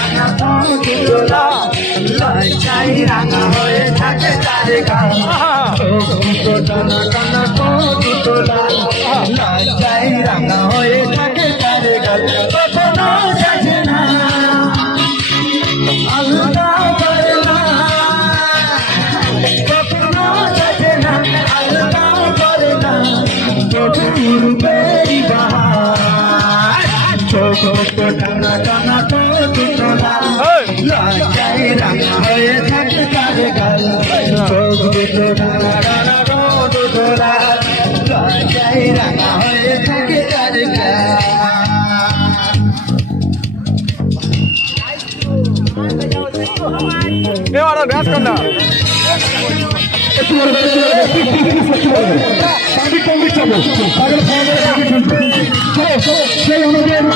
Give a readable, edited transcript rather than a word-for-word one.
টানা তোলা লজ্জায় রাঙা হয়ে থাকে তার গাল টানা টানা তোলা লজ্জায় রাঙা হয়ে থাকে তার গাল কখনো যাচ্ছে না আলতা করে না কখনো যাচ্ছে না আলতা করে না পূর্বে টানা টানা তোলা লজ্জায় রাঙা হয়ে থাকে তার গাল টানা টানা তোলা লজ্জায় রাঙা হয়ে থাকে তার গাল এবারে ব্যাস কর না সেই অনুযায়ী